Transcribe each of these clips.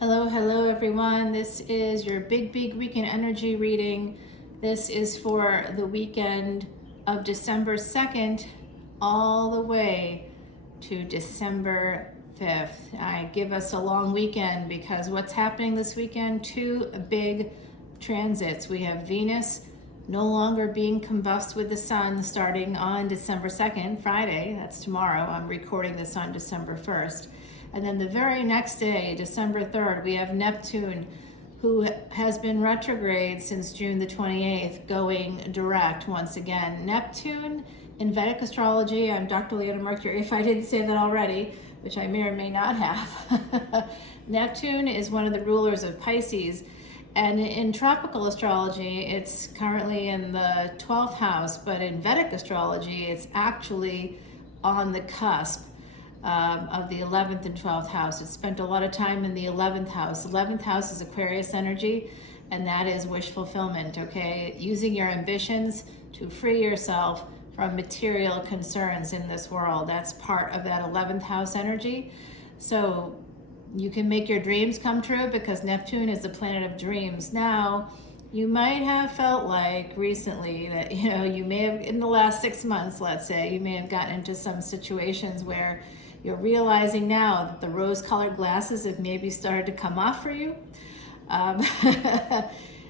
Hello everyone. This is your big weekend energy reading. This is for the weekend of December 2nd all the way to December 5th. I give us a long weekend because what's happening this weekend? Two big transits. We have Venus no longer being combust with the sun starting on December 2nd, Friday. That's tomorrow. I'm recording this on December 1st. And then the very next day, December 3rd, we have Neptune, who has been retrograde since June the 28th, going direct once again. Neptune in Vedic Astrology, I'm Dr. Leona Mercury, if I didn't say that already, which I may or may not have. Neptune is one of the rulers of Pisces. And in tropical astrology, it's currently in the 12th house, but in Vedic astrology, it's actually on the cusp of the 11th and 12th house. It spent a lot of time in the 11th house. 11th house is Aquarius energy, and that is wish fulfillment, okay? Using your ambitions to free yourself from material concerns in this world. That's part of that 11th house energy. So you can make your dreams come true because Neptune is the planet of dreams. Now, you might have felt like recently that, you may have, in the last 6 months, let's say, you may have gotten into some situations where you're realizing now that the rose-colored glasses have maybe started to come off for you.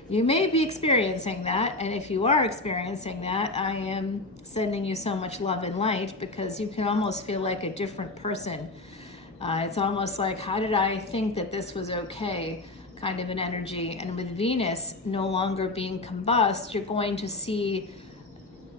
You may be experiencing that, and if you are experiencing that, I am sending you so much love and light because you can almost feel like a different person. It's almost like, how did I think that this was okay, kind of an energy. And with Venus no longer being combust, you're going to see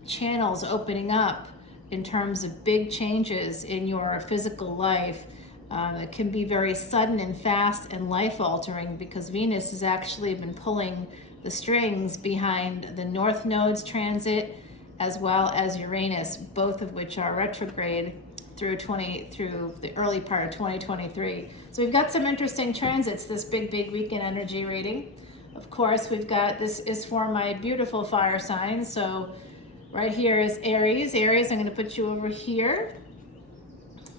channels opening up in terms of big changes in your physical life. It can be very sudden and fast and life-altering because Venus has actually been pulling the strings behind the North Node's transit as well as Uranus, both of which are retrograde through the early part of 2023. So we've got some interesting transits, this big weekend energy reading. Of course, we've got, this is for my beautiful fire signs. So right here is Aries. Aries, I'm going to put you over here.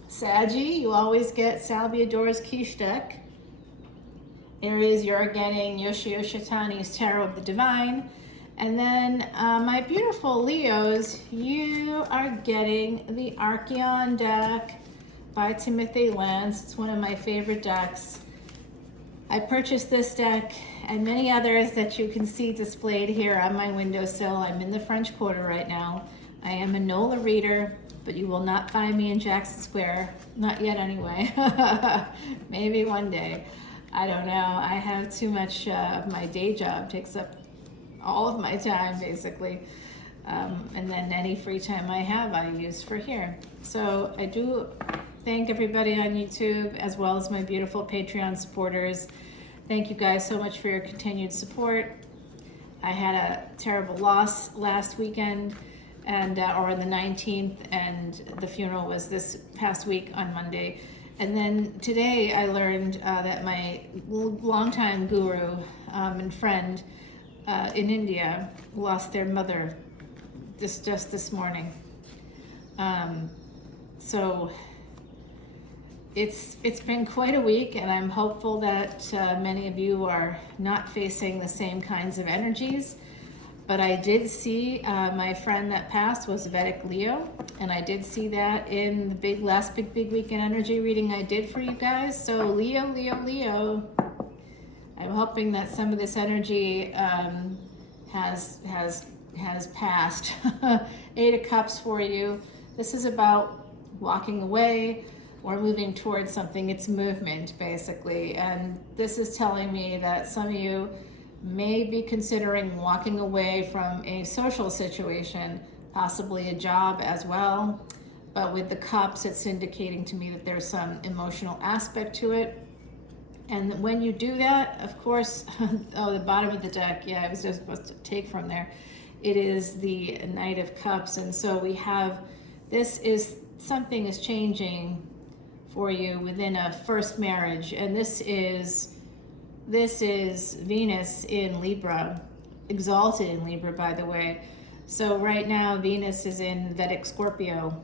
SAGGIE, you always get Salvia Dore's quiche deck. Aries, you're getting Yoshio Shitani's Tarot of the Divine. And then my beautiful Leos, you are getting the Archeon deck by Timothy Lance. It's one of my favorite decks. I purchased this deck and many others that you can see displayed here on my windowsill. I'm in the French Quarter right now. I am a NOLA reader, but you will not find me in Jackson Square. Not yet anyway. Maybe one day. I don't know. I have too much of my day job. Takes up all of my time basically. And then any free time I have, I use for here. So I do thank everybody on YouTube as well as my beautiful Patreon supporters. Thank you guys so much for your continued support. I had a terrible loss last weekend, and or on the 19th, and the funeral was this past week on Monday. And then today I learned that my longtime guru and friend in India lost their mother just this morning. So it's been quite a week, and I'm hopeful that many of you are not facing the same kinds of energies. But I did see my friend that passed was Vedic Leo, and I did see that in the last big weekend energy reading I did for you guys. So Leo, I'm hoping that some of this energy has passed. 8 of Cups for you. This is about walking away or moving towards something. It's movement, basically. And this is telling me that some of you may be considering walking away from a social situation, possibly a job as well. But with the Cups, it's indicating to me that there's some emotional aspect to it. And when you do that, of course, the bottom of the deck, I was just supposed to take from there. It is the Knight of Cups. And so we have, something is changing for you within a first marriage. And this is Venus in Libra, exalted in Libra, by the way. So right now, Venus is in Vedic Scorpio,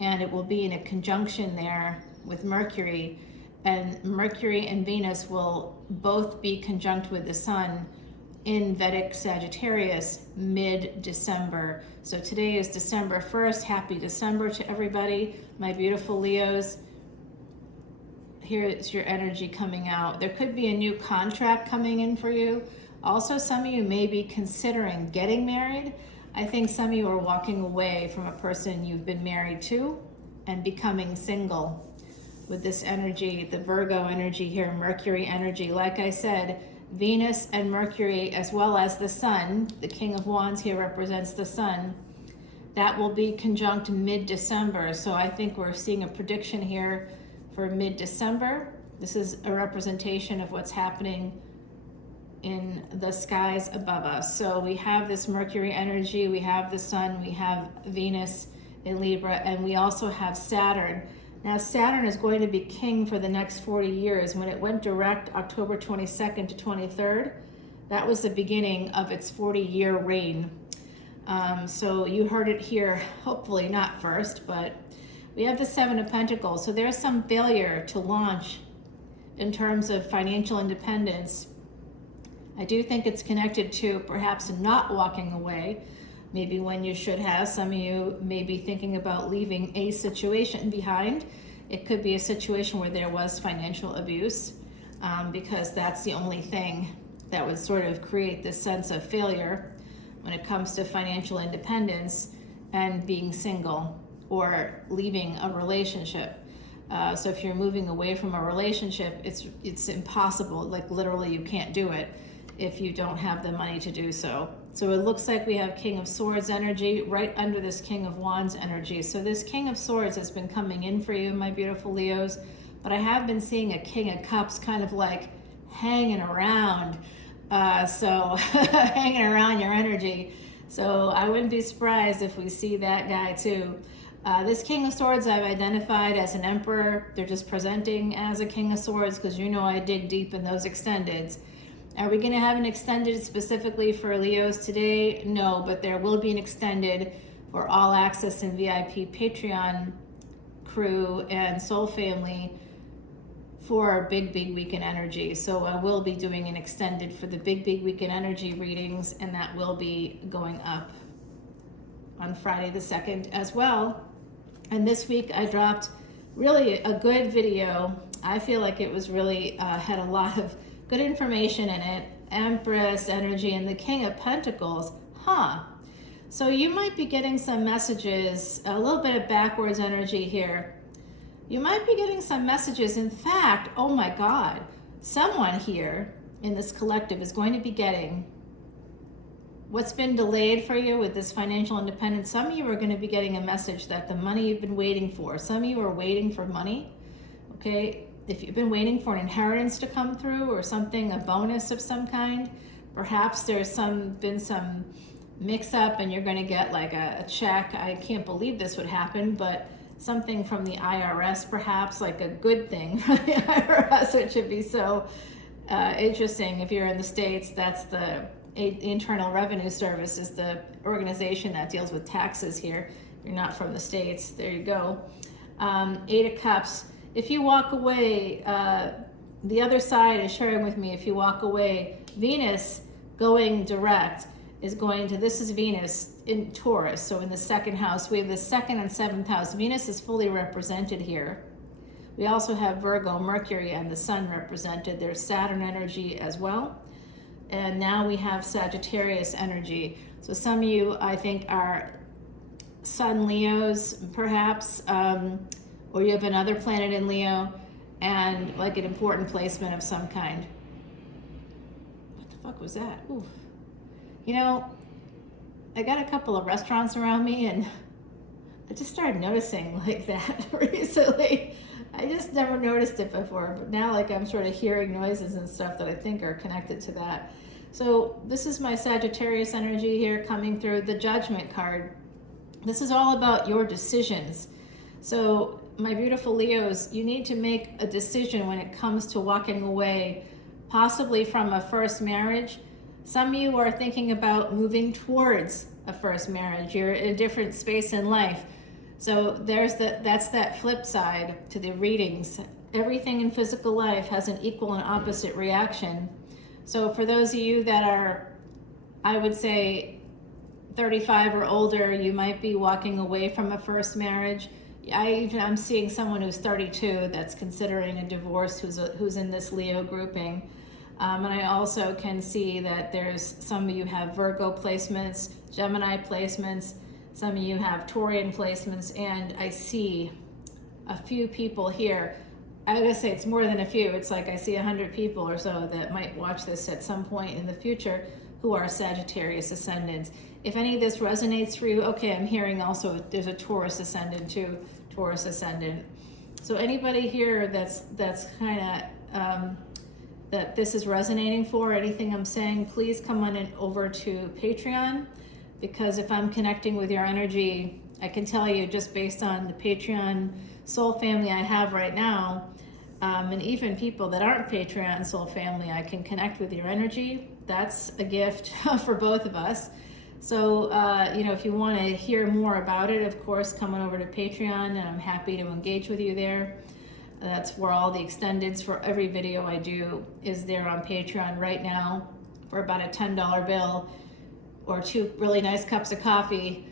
and it will be in a conjunction there with Mercury. and Mercury and Venus will both be conjunct with the Sun in Vedic Sagittarius mid-December. So today is December 1st. Happy December to everybody, my beautiful Leos. Here is your energy coming out. There could be a new contract coming in for you. Also, some of you may be considering getting married. I think some of you are walking away from a person you've been married to and becoming single with this energy, the Virgo energy here, Mercury energy. Like I said, Venus and Mercury, as well as the Sun, the King of Wands here represents the Sun, that will be conjunct mid-December. So I think we're seeing a prediction here for mid-December. This is a representation of what's happening in the skies above us. So we have this Mercury energy, we have the Sun, we have Venus in Libra, and we also have Saturn. Now Saturn is going to be king for the next 40 years. When it went direct October 22nd to 23rd, that was the beginning of its 40-year reign. So you heard it here, hopefully not first, but we have the Seven of Pentacles. So there's some failure to launch in terms of financial independence. I do think it's connected to perhaps not walking away, maybe when you should have. Some of you may be thinking about leaving a situation behind. It could be a situation where there was financial abuse, because that's the only thing that would sort of create this sense of failure when it comes to financial independence and being single or leaving a relationship. So if you're moving away from a relationship, it's impossible, like literally you can't do it if you don't have the money to do so. So it looks like we have King of Swords energy right under this King of Wands energy. So this King of Swords has been coming in for you, my beautiful Leos, but I have been seeing a King of Cups kind of like hanging around. Hanging around your energy. So I wouldn't be surprised if we see that guy too. This King of Swords I've identified as an Emperor. They're just presenting as a King of Swords because you know I dig deep in those extendeds. Are we going to have an extended specifically for Leos today? No, but there will be an extended for all access and VIP Patreon crew and soul family for big weekend energy. So I will be doing an extended for the big weekend energy readings, and that will be going up on Friday the 2nd as well. And this week I dropped really a good video. I feel like it was really had a lot of good information in it. Empress energy and the King of Pentacles. So you might be getting some messages, a little bit of backwards energy here. You might be getting some messages. In fact, oh my God, someone here in this collective is going to be getting what's been delayed for you with this financial independence. Some of you are going to be getting a message that the money you've been waiting for, some of you are waiting for money, okay? If you've been waiting for an inheritance to come through or something, a bonus of some kind, perhaps there's been some mix up and you're going to get like a check. I can't believe this would happen, but something from the IRS, perhaps like a good thing from the IRS, which should be so interesting. If you're in the States, that's the Internal Revenue Service is the organization that deals with taxes here. You're not from the States, there you go. Eight of Cups. If you walk away, the other side is sharing with me, if you walk away, Venus going direct is going to, this is Venus in Taurus, so in the second house. We have the second and seventh house. Venus is fully represented here. We also have Virgo, Mercury, and the Sun represented. There's Saturn energy as well. And now we have Sagittarius energy. So some of you, I think, are Sun Leos, perhaps, or you have another planet in Leo, and like an important placement of some kind. What the fuck was that? Ooh. You know, I got a couple of restaurants around me, and I just started noticing like that recently. I just never noticed it before, but now like I'm sort of hearing noises and stuff that I think are connected to that. So this is my Sagittarius energy here coming through, the Judgment card. This is all about your decisions. So my beautiful Leos, you need to make a decision when it comes to walking away, possibly from a first marriage. Some of you are thinking about moving towards a first marriage. You're in a different space in life. So that's that flip side to the readings. everything in physical life has an equal and opposite reaction. So for those of you that are, I would say, 35 or older, you might be walking away from a first marriage. I'm seeing someone who's 32 that's considering a divorce who's in this Leo grouping. And I also can see that there's some of you have Virgo placements, Gemini placements, some of you have Taurian placements, and I see a few people here. I gotta say it's more than a few. It's like I see 100 people or so that might watch this at some point in the future who are Sagittarius ascendants. If any of this resonates for you, okay, I'm hearing also there's a Taurus ascendant too, Taurus ascendant. So anybody here that's kind of that this is resonating for, anything I'm saying, please come on in over to Patreon, because if I'm connecting with your energy, I can tell you just based on the Patreon soul family I have right now, and even people that aren't Patreon soul family, I can connect with your energy. That's a gift for both of us. So, if you want to hear more about it, of course, come on over to Patreon, and I'm happy to engage with you there. That's where all the extendeds for every video I do is there on Patreon right now for about a $10 bill or 2 really nice cups of coffee,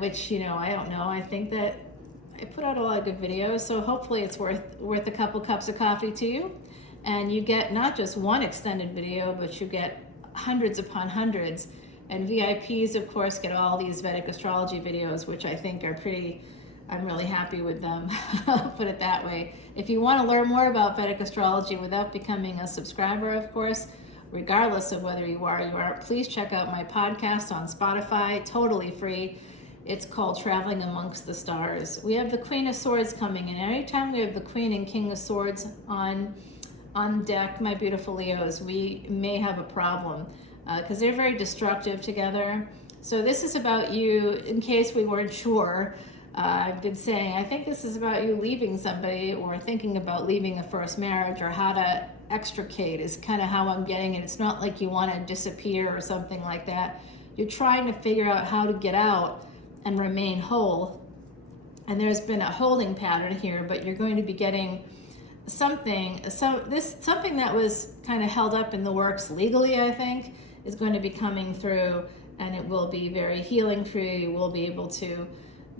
which, I don't know. I think that I put out a lot of good videos, so hopefully it's worth a couple cups of coffee to you. And you get not just one extended video, but you get hundreds upon hundreds. And VIPs, of course, get all these Vedic astrology videos, which I think are I'm really happy with them. I'll put it that way. If you want to learn more about Vedic astrology without becoming a subscriber, of course, regardless of whether you are or you aren't, please check out my podcast on Spotify, totally free. It's called Traveling Amongst the Stars. We have the Queen of Swords coming in. Anytime we have the Queen and King of Swords on deck, my beautiful Leos, we may have a problem because they're very destructive together. So this is about you, in case we weren't sure. I've been saying, I think this is about you leaving somebody or thinking about leaving a first marriage, or how to extricate is kind of how I'm getting it. It's not like you want to disappear or something like that. You're trying to figure out how to get out and remain whole. And there's been a holding pattern here, but you're going to be getting something that was kind of held up in the works legally, I think, is going to be coming through, and it will be very healing for you. You will be able to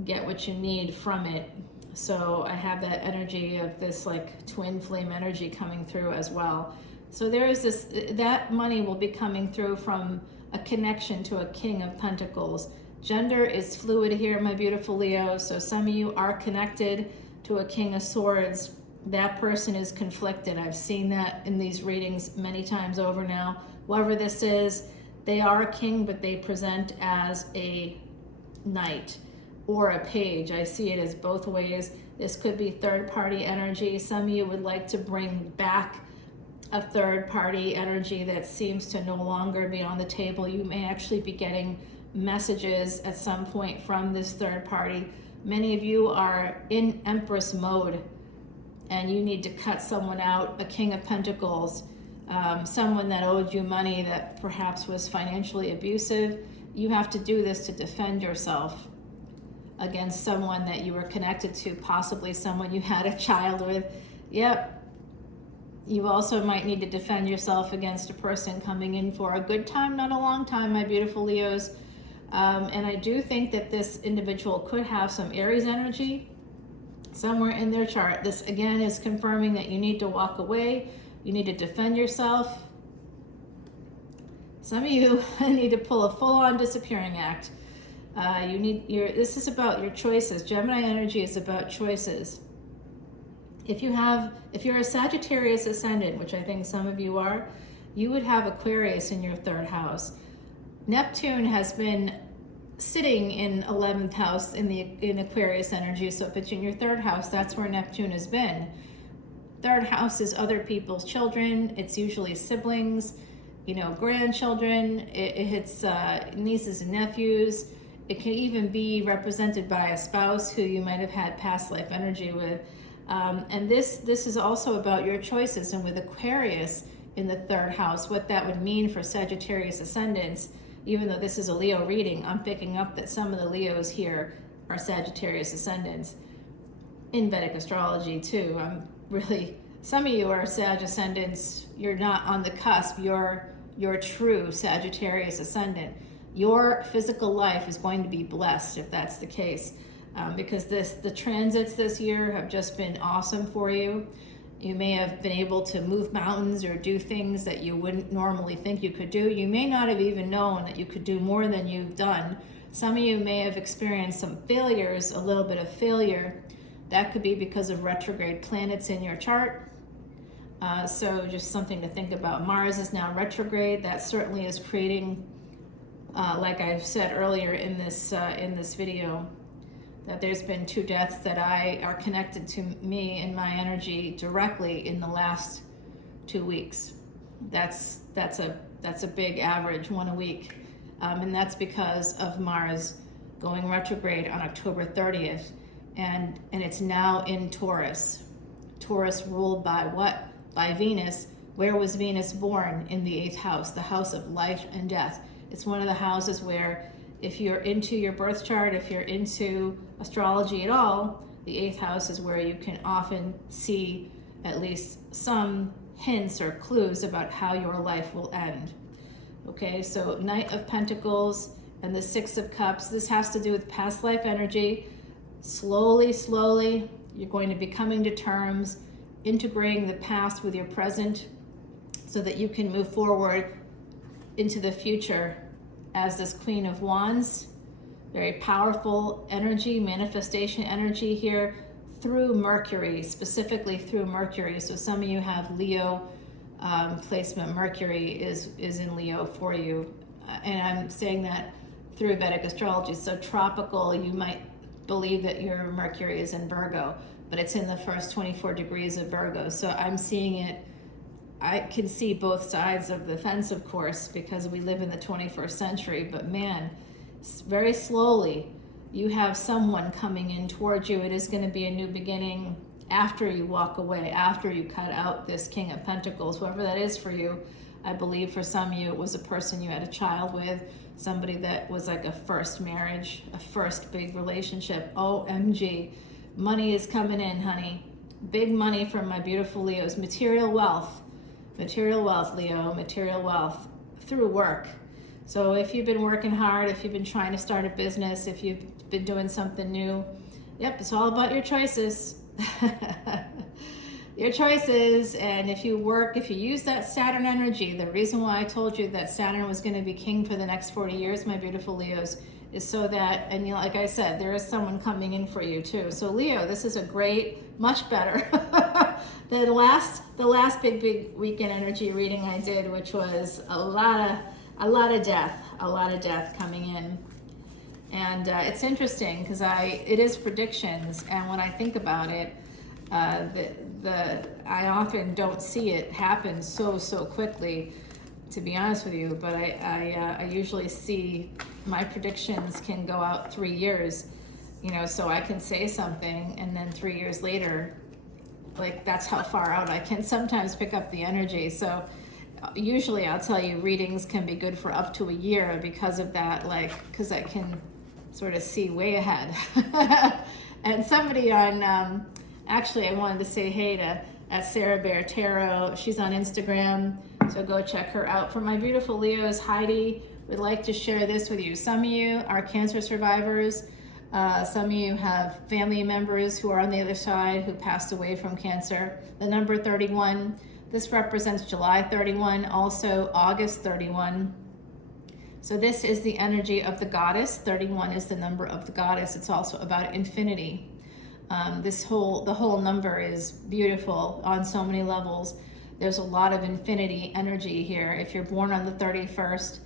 get what you need from it. So I have that energy of this like twin flame energy coming through as well. So there is that money will be coming through from a connection to a King of Pentacles. Gender is fluid here, my beautiful Leo. So some of you are connected to a King of Swords. That person is conflicted. I've seen that in these readings many times over now. Whoever this is, they are a king, but they present as a knight or a page. I see it as both ways. This could be third-party energy. Some of you would like to bring back a third-party energy that seems to no longer be on the table. You may actually be getting messages at some point from this third party. Many of you are in Empress mode, and you need to cut someone out, a King of Pentacles, someone that owed you money that perhaps was financially abusive. You have to do this to defend yourself against someone that you were connected to, possibly someone you had a child with. Yep. You also might need to defend yourself against a person coming in for a good time, not a long time, my beautiful Leos. And I do think that this individual could have some Aries energy somewhere in their chart. This again is confirming that you need to walk away. You need to defend yourself. Some of you need to pull a full-on disappearing act. This is about your choices. Gemini energy is about choices. If you're a Sagittarius ascendant, which I think some of you are, you would have Aquarius in your third house. Neptune has been sitting in 11th house in Aquarius energy. So if it's in your third house, that's where Neptune has been. Third house is other people's children. It's usually siblings, grandchildren. It's nieces and nephews. It can even be represented by a spouse who you might have had past life energy with. And this is also about your choices. And with Aquarius in the third house, what that would mean for Sagittarius ascendants, even though this is a Leo reading, I'm picking up that some of the Leos here are Sagittarius ascendants in Vedic astrology too. I'm really, some of you are Sag ascendants, you're not on the cusp, you're true Sagittarius ascendant. Your physical life is going to be blessed if that's the case, because the transits this year have just been awesome for you. You may have been able to move mountains or do things that you wouldn't normally think you could do. You may not have even known that you could do more than you've done. Some of you may have experienced some failures, a little bit of failure. That could be because of retrograde planets in your chart. So just something to think about. Mars is now retrograde. That certainly is creating, like I said earlier in this video, that there's been 2 deaths that are connected to me and my energy directly in the last 2 weeks. That's a big average, 1 a week, and that's because of Mars going retrograde on October 30th, and it's now in Taurus. Taurus ruled by what? By Venus. Where was Venus born? In the 8th house, the house of life and death. It's one of the houses where, if you're into your birth chart, if you're into astrology at all, the 8th house is where you can often see at least some hints or clues about how your life will end. Okay, so Knight of Pentacles and the 6 of Cups, this has to do with past life energy. Slowly, you're going to be coming to terms, integrating the past with your present so that you can move forward into the future as this Queen of Wands. Very powerful energy, manifestation energy here through Mercury, specifically through Mercury. So some of you have Leo placement. Mercury is in Leo for you. And I'm saying that through Vedic Astrology. So tropical, you might believe that your Mercury is in Virgo, but it's in the first 24 degrees of Virgo. So I'm seeing it, I can see both sides of the fence, of course, because we live in the 21st century, but man, very slowly, you have someone coming in towards you. It is going to be a new beginning after you walk away, after you cut out this King of Pentacles, whoever that is for you. I believe for some of you, it was a person you had a child with, somebody that was like a first marriage, a first big relationship. OMG, money is coming in, honey. Big money from my beautiful Leos. Material wealth, Leo, material wealth through work. So if you've been working hard, if you've been trying to start a business, if you've been doing something new, yep, it's all about your choices. Your choices. And if you use that Saturn energy, the reason why I told you that Saturn was going to be king for the next 40 years, my beautiful Leos, is so that, and like I said, there is someone coming in for you too. So Leo, this is a great, much better the last big weekend energy reading I did, which was a lot of death coming in. And it's interesting because it is predictions, and when I think about it, I often don't see it happen so quickly, to be honest with you. But I usually see my predictions can go out 3 years, so I can say something, and then 3 years later, like that's how far out I can sometimes pick up the energy. So usually I'll tell you readings can be good for up to a year because of that, because I can sort of see way ahead. And somebody on, actually I wanted to say hey to at Sarah Bear Tarot. She's on Instagram, so go check her out. For my beautiful Leos, Heidi would like to share this with you. Some of you are cancer survivors. Some of you have family members who are on the other side who passed away from cancer. The number 31, this represents July 31, also August 31. So this is the energy of the goddess. 31 is the number of the goddess. It's also about infinity. The whole number is beautiful on so many levels. There's a lot of infinity energy here. If you're born on the 31st,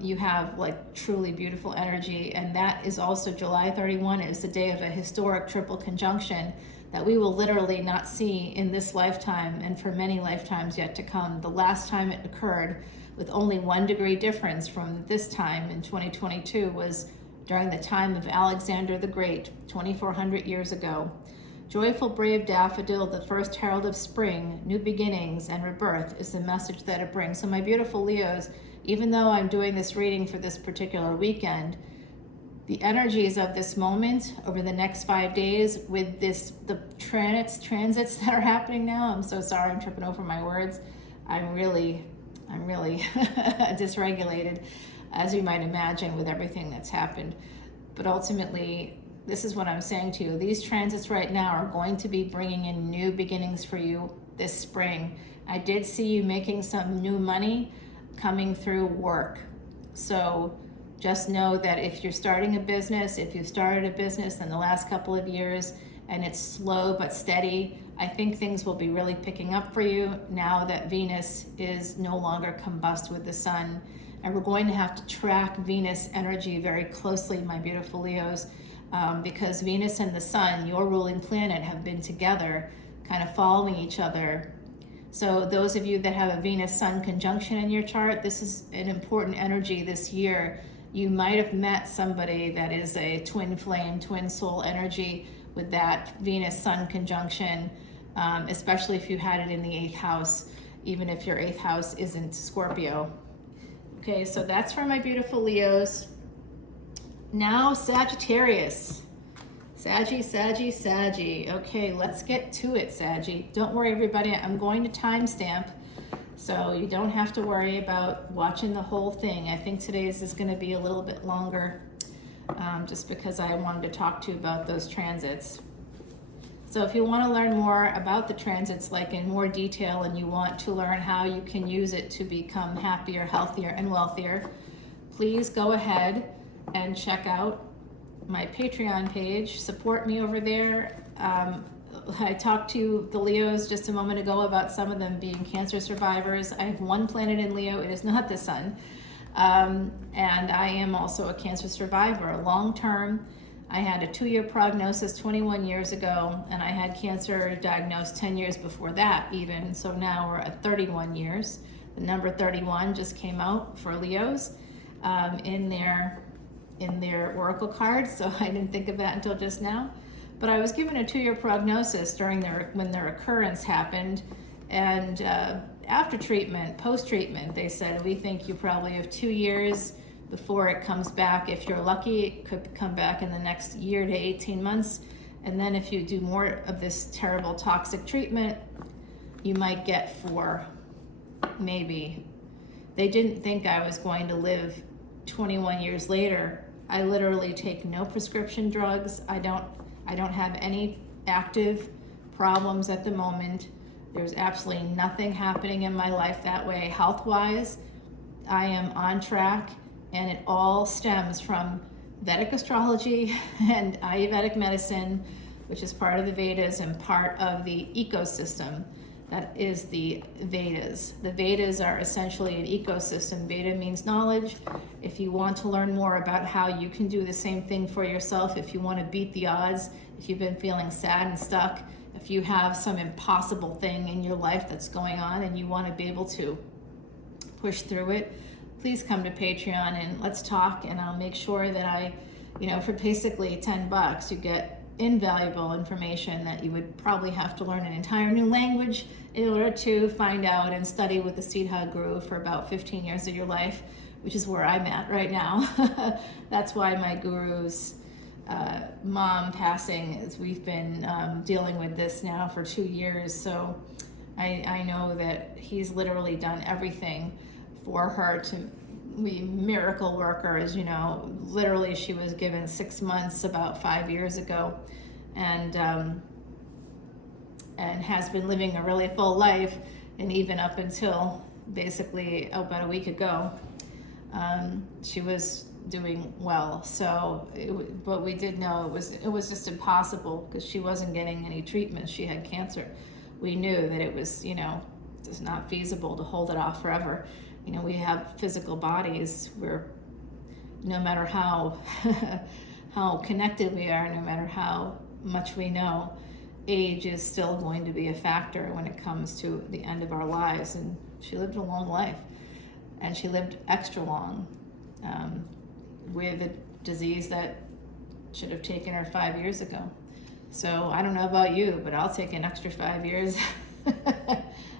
you have truly beautiful energy, and that is also July 31 is the day of a historic triple conjunction that we will literally not see in this lifetime and for many lifetimes yet to come. The last time it occurred with only 1 degree difference from this time in 2022 was during the time of Alexander the Great, 2,400 years ago. Joyful, brave daffodil, the first herald of spring, new beginnings and rebirth is the message that it brings. So my beautiful Leos, even though I'm doing this reading for this particular weekend, the energies of this moment over the next 5 days with the transits that are happening now. I'm so sorry, I'm tripping over my words. I'm really dysregulated, as you might imagine, with everything that's happened. But ultimately, this is what I'm saying to you. These transits right now are going to be bringing in new beginnings for you this spring. I did see you making some new money coming through work. So just know that if you're starting a business, if you've started a business in the last couple of years and it's slow but steady, I think things will be really picking up for you now that Venus is no longer combust with the sun. And we're going to have to track Venus energy very closely, my beautiful Leos, because Venus and the sun, your ruling planet, have been together, kind of following each other. So those of you that have a Venus-Sun conjunction in your chart, this is an important energy this year. You might have met somebody that is a twin flame, twin soul energy with that Venus-Sun conjunction, especially if you had it in the 8th house, even if your 8th house isn't Scorpio. Okay, so that's for my beautiful Leos. Now Sagittarius. Saggie. Okay, let's get to it, Saggie. Don't worry, everybody. I'm going to timestamp, so you don't have to worry about watching the whole thing. I think today's is going to be a little bit longer, just because I wanted to talk to you about those transits. So if you want to learn more about the transits, like in more detail, and you want to learn how you can use it to become happier, healthier, and wealthier, please go ahead and check out my Patreon page. Support me over there. I talked to the Leos just a moment ago about some of them being cancer survivors. I have one planet in Leo. It is not the sun. And I am also a cancer survivor, long term. I had a 2-year prognosis 21 years ago, and I had cancer diagnosed 10 years before that even. So now we're at 31 years. The number 31 just came out for Leos in their oracle cards, so I didn't think of that until just now. But I was given a 2-year prognosis when their occurrence happened, and after treatment, post-treatment, they said, we think you probably have 2 years before it comes back. If you're lucky, it could come back in the next year to 18 months. And then if you do more of this terrible toxic treatment, you might get 4, maybe. They didn't think I was going to live 21 years later. I literally take no prescription drugs. I don't have any active problems at the moment. There's absolutely nothing happening in my life that way. Health-wise, I am on track, and it all stems from Vedic astrology and Ayurvedic medicine, which is part of the Vedas and part of the ecosystem. That is the Vedas. The Vedas are essentially an ecosystem. Veda means knowledge. If you want to learn more about how you can do the same thing for yourself, if you want to beat the odds, if you've been feeling sad and stuck, if you have some impossible thing in your life that's going on and you want to be able to push through it, please come to Patreon and let's talk, and I'll make sure that for basically $10, you get invaluable information that you would probably have to learn an entire new language in order to find out and study with the Siddha Guru for about 15 years of your life, which is where I'm at right now. That's why my guru's mom passing is, we've been dealing with this now for 2 years. So I know that he's literally done everything for her to be miracle worker. As you know, literally she was given 6 months about 5 years ago, and has been living a really full life, and even up until basically about a week ago, she was doing well. So but we did know it was just impossible, because she wasn't getting any treatment. She had cancer. We knew that it was just not feasible to hold it off forever. We have physical bodies where no matter how how connected we are, no matter how much we know, age is still going to be a factor when it comes to the end of our lives. And she lived a long life, and she lived extra long with a disease that should have taken her 5 years ago. So I don't know about you, but I'll take an extra 5 years.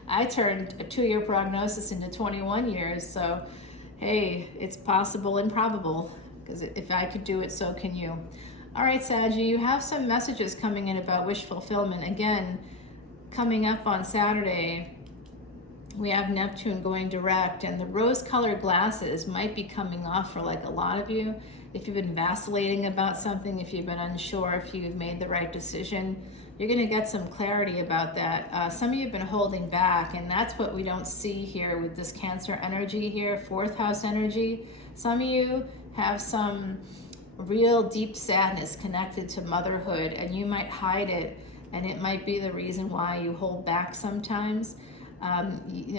I turned a 2-year prognosis into 21 years, so hey, it's possible and probable. because if I could do it, so can you. All right, Saggy, you have some messages coming in about wish fulfillment. Again, coming up on Saturday, we have Neptune going direct, and the rose-colored glasses might be coming off for like a lot of you. If you've been vacillating about something, if you've been unsure, if you've made the right decision, you're going to get some clarity about that. Some of you have been holding back, and that's what we don't see here with this Cancer energy here, fourth house energy. Some of you have some real deep sadness connected to motherhood, and you might hide it, and it might be the reason why you hold back sometimes.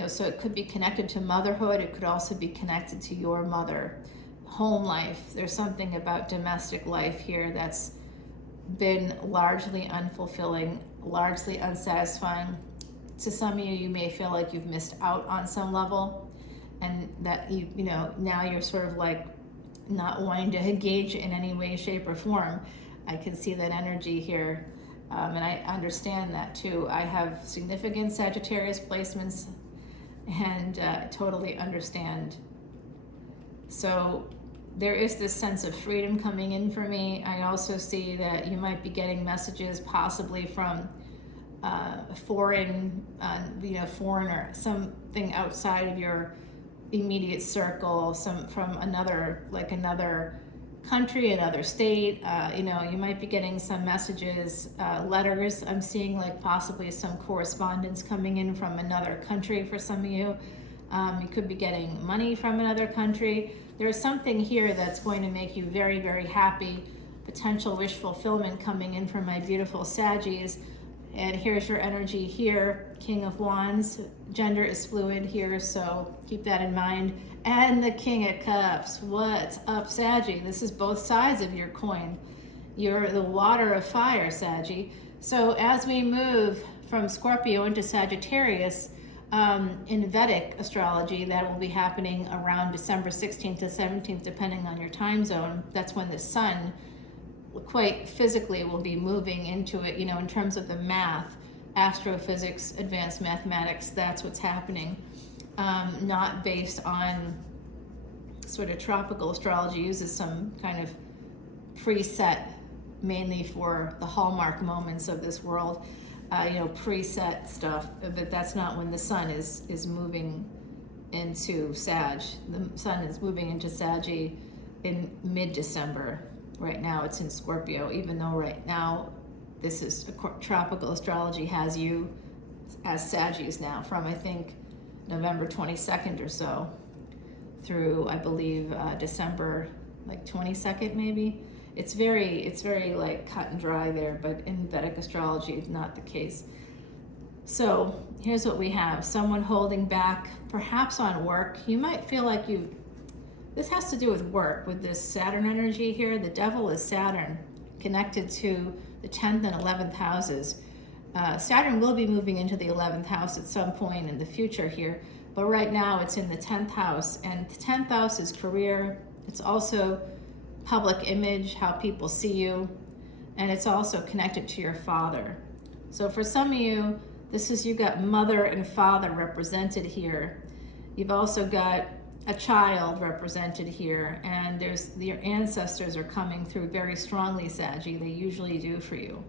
So it could be connected to motherhood. It could also be connected to your mother. Home life. There's something about domestic life here that's been largely unfulfilling, largely unsatisfying. To some of you, you may feel like you've missed out on some level, and that now you're sort of like not wanting to engage in any way, shape, or form. I can see that energy here. And I understand that too. I have significant Sagittarius placements and totally understand. So there is this sense of freedom coming in for me. I also see that you might be getting messages possibly from foreigner, something outside of your immediate circle, from another country, another state. You might be getting some messages, letters. I'm seeing like possibly some correspondence coming in from another country for some of you. You could be getting money from another country. There's something here that's going to make you very, very happy. Potential wish fulfillment coming in from my beautiful Saggies. And here's your energy here, King of Wands. Gender is fluid here, so keep that in mind. And the King of Cups. What's up, Saggy? This is both sides of your coin. You're the water of fire, Saggy. So as we move from Scorpio into Sagittarius, in Vedic astrology, that will be happening around December 16th to 17th, depending on your time zone. That's when the sun quite physically will be moving into it, in terms of the math, astrophysics, advanced mathematics. That's what's happening. Not based on sort of tropical astrology. Uses some kind of preset, mainly for the hallmark moments of this world, preset stuff, but that's not when the sun is moving into Sag. The sun is moving into Saggy in mid-December. Right now it's in Scorpio, even though right now this is tropical astrology has you as Saggies now from, I think, November 22nd or so through, I believe, December like 22nd maybe. It's very like cut and dry there, but in Vedic astrology it's not the case. So here's what we have. Someone holding back perhaps on work. You might feel like this has to do with work, with this Saturn energy here. The devil is Saturn, connected to the 10th and 11th houses. Saturn will be moving into the 11th house at some point in the future here, but right now it's in the 10th house, and the 10th house is career. It's also public image, how people see you, and it's also connected to your father. So for some of you, you've got mother and father represented here. You've also got a child represented here, and your ancestors are coming through very strongly, Saggy. They usually do for you.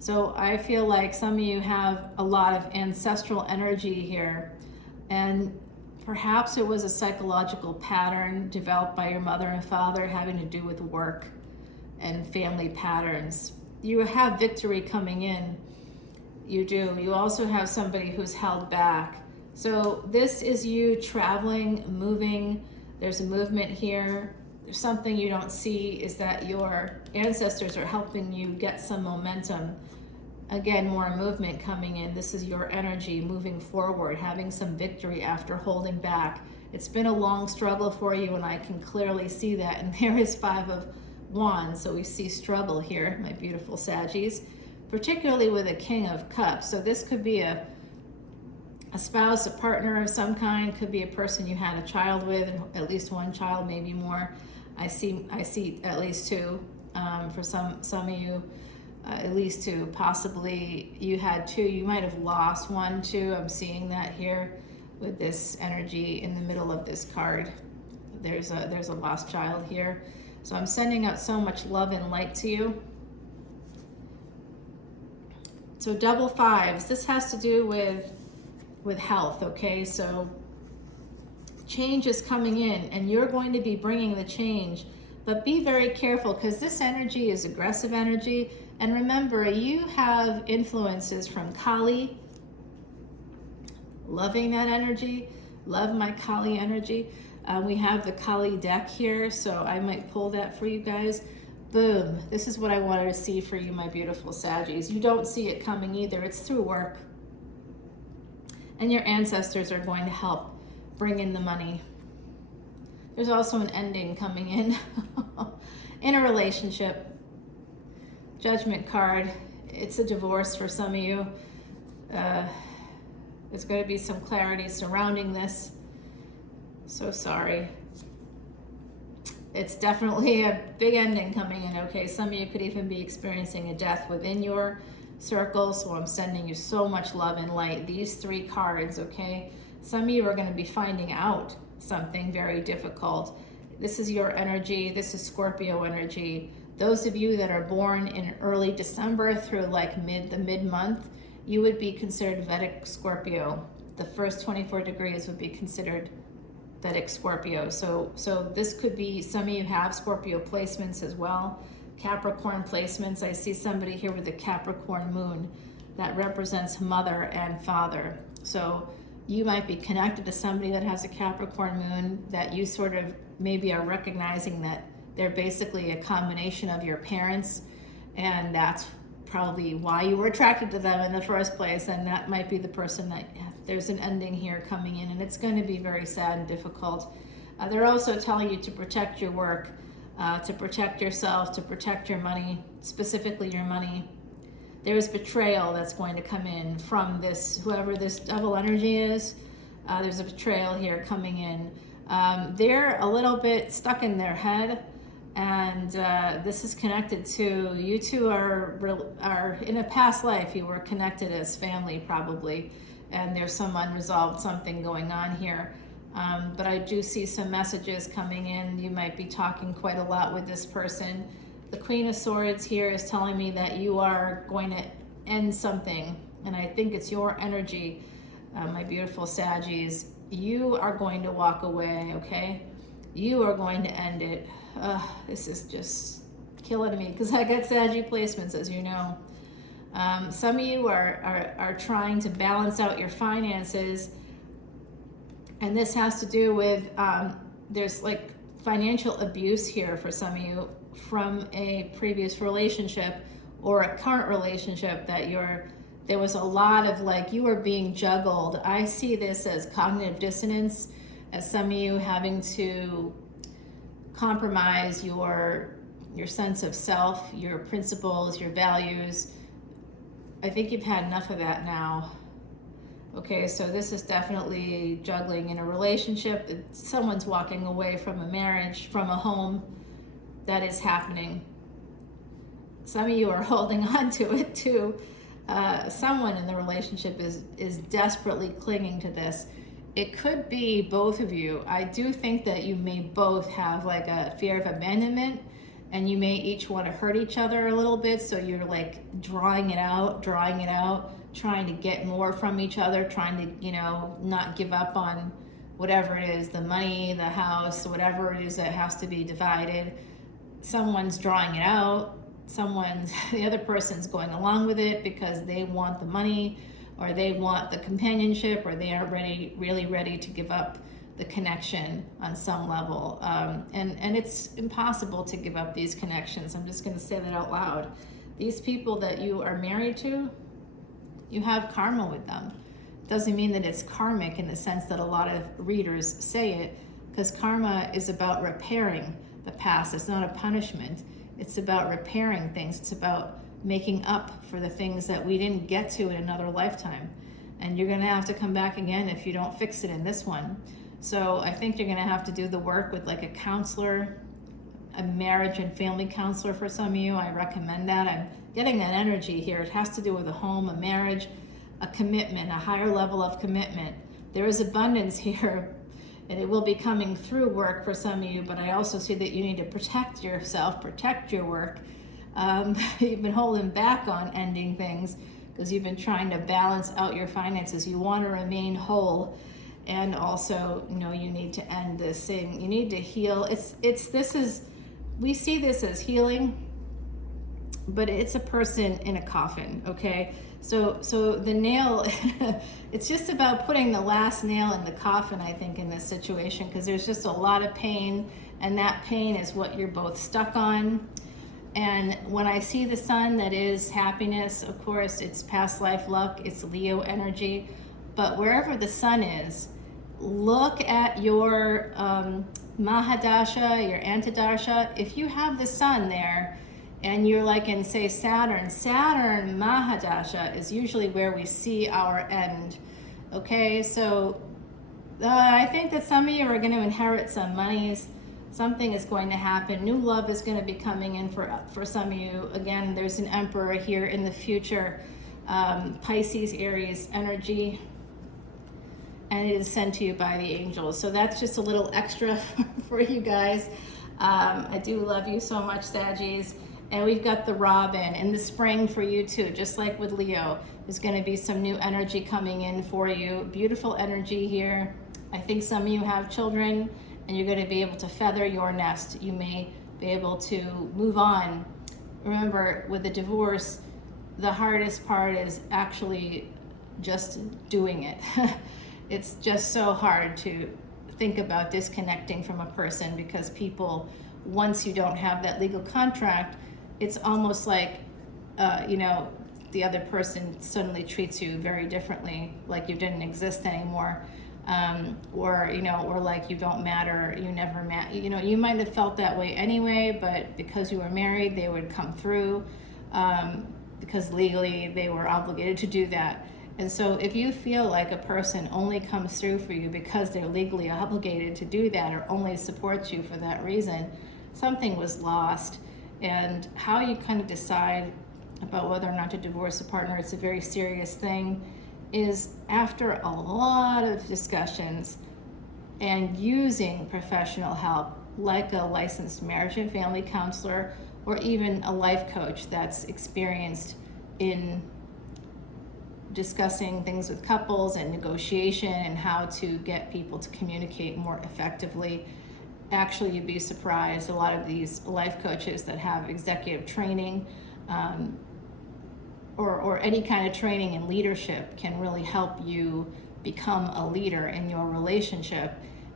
So I feel like some of you have a lot of ancestral energy here, and perhaps it was a psychological pattern developed by your mother and father having to do with work and family patterns. You have victory coming in. You do. You also have somebody who's held back. So this is you traveling, moving. There's a movement here. There's something you don't see is that your ancestors are helping you get some momentum. Again, more movement coming in. This is your energy moving forward, having some victory after holding back. It's been a long struggle for you, and I can clearly see that. And there is 5 of Wands, so we see struggle here, my beautiful Saggies, particularly with a King of Cups. So this could be a spouse, a partner of some kind, could be a person you had a child with, at least one child, maybe more. I see at least 2 for some of you. At least 2, possibly you had 2. You might have lost 1 too. I'm seeing that here with this energy in the middle of this card. There's a lost child here. So I'm sending out so much love and light to you. So double fives, this has to do with health, okay? So change is coming in and you're going to be bringing the change, but be very careful because this energy is aggressive energy. And remember, you have influences from Kali, loving that energy, love my Kali energy. We have the Kali deck here, so I might pull that for you guys. Boom, this is what I wanted to see for you, my beautiful Saggies. You don't see it coming either, it's through work. And your ancestors are going to help bring in the money. There's also an ending coming in a relationship. Judgment card, it's a divorce for some of you. There's going to be some clarity surrounding this. So sorry. It's definitely a big ending coming in, okay? Some of you could even be experiencing a death within your circle, so I'm sending you so much love and light. These three cards, okay? Some of you are going to be finding out something very difficult. This is your energy. This is Scorpio energy. Those of you that are born in early December through like mid-month, you would be considered Vedic Scorpio. The first 24 degrees would be considered Vedic Scorpio. So this could be, some of you have Scorpio placements as well. Capricorn placements. I see somebody here with a Capricorn moon that represents mother and father. So you might be connected to somebody that has a Capricorn moon that you sort of maybe are recognizing that they're basically a combination of your parents, and that's probably why you were attracted to them in the first place. And that might be the person that, there's an ending here coming in, and it's going to be very sad and difficult. They're also telling you to protect your work, to protect yourself, to protect your money, specifically your money. There's betrayal that's going to come in from this, whoever this double energy is. There's a betrayal here coming in. They're a little bit stuck in their head, and this is connected to, you two are in a past life, you were connected as family probably, and there's some unresolved something going on here. But I do see some messages coming in. You might be talking quite a lot with this person. The Queen of Swords here is telling me that you are going to end something, and I think it's your energy, my beautiful Saggies. You are going to walk away, okay? You are going to end it. This is just killing me because I got Saggie placements, as you know. Some of you are trying to balance out your finances, and this has to do with, there's like financial abuse here for some of you from a previous relationship or a current relationship that there was a lot of like, you were being juggled. I see this as cognitive dissonance, as some of you having to compromise your sense of self, your principles, your values. I think you've had enough of that now. Okay, so this is definitely juggling in a relationship. Someone's walking away from a marriage, from a home that is happening. Some of you are holding on to it too. Someone in the relationship is desperately clinging to this. It could be both of you. I do think that you may both have like a fear of abandonment, and you may each want to hurt each other a little bit, so you're like drawing it out, trying to get more from each other, trying to, not give up on whatever it is, the money, the house, whatever it is that has to be divided. Someone's drawing it out, the other person's going along with it because they want the money, or they want the companionship, or they are really ready to give up the connection on some level. And it's impossible to give up these connections. I'm just going to say that out loud. These people that you are married to, you have karma with them. Doesn't mean that it's karmic in the sense that a lot of readers say it, because karma is about repairing the past. It's not a punishment. It's about repairing things. It's about making up for the things that we didn't get to in another lifetime. And you're going to have to come back again if you don't fix it in this one. So I think you're going to have to do the work with like a counselor, a marriage and family counselor for some of you. I recommend that. I'm getting that energy here. It has to do with a home, a marriage, a commitment, a higher level of commitment. There is abundance here. and it will be coming through work for some of you, but I also see that you need to protect yourself, protect your work. You've been holding back on ending things because you've been trying to balance out your finances. You want to remain whole, and also, you know, you need to end this thing. You need to heal. We see this as healing, but it's a person in a coffin, okay? So the nail, it's just about putting the last nail in the coffin, I think, in this situation, because there's just a lot of pain, and that pain is what you're both stuck on. And when I see the sun, that is happiness, of course, it's past life luck, it's Leo energy. But wherever the sun is, look at your Mahadasha, your Antidasha. If you have the sun there, and you're like in, say, Saturn Mahadasha is usually where we see our end. Okay, so I think that some of you are going to inherit some monies. Something is going to happen. New love is going to be coming in for some of you. Again, there's an emperor here in the future. Pisces, Aries energy. And it is sent to you by the angels. So that's just a little extra for you guys. I do love you so much, Saggies. And we've got the Robin in the spring for you too, just like with Leo. There's going to be some new energy coming in for you. Beautiful energy here. I think some of you have children, and you're going to be able to feather your nest. You may be able to move on. Remember, with the divorce, the hardest part is actually just doing it. It's just so hard to think about disconnecting from a person, because people, once you don't have that legal contract, it's almost like, the other person suddenly treats you very differently, like you didn't exist anymore, or like you don't matter, you never matter. You might have felt that way anyway, but because you were married, they would come through, because legally they were obligated to do that. And so if you feel like a person only comes through for you because they're legally obligated to do that, or only supports you for that reason, something was lost. And how you kind of decide about whether or not to divorce a partner, it's a very serious thing, is after a lot of discussions and using professional help, like a licensed marriage and family counselor, or even a life coach that's experienced in discussing things with couples and negotiation and how to get people to communicate more effectively. Actually, you'd be surprised, a lot of these life coaches that have executive training, or any kind of training in leadership, can really help you become a leader in your relationship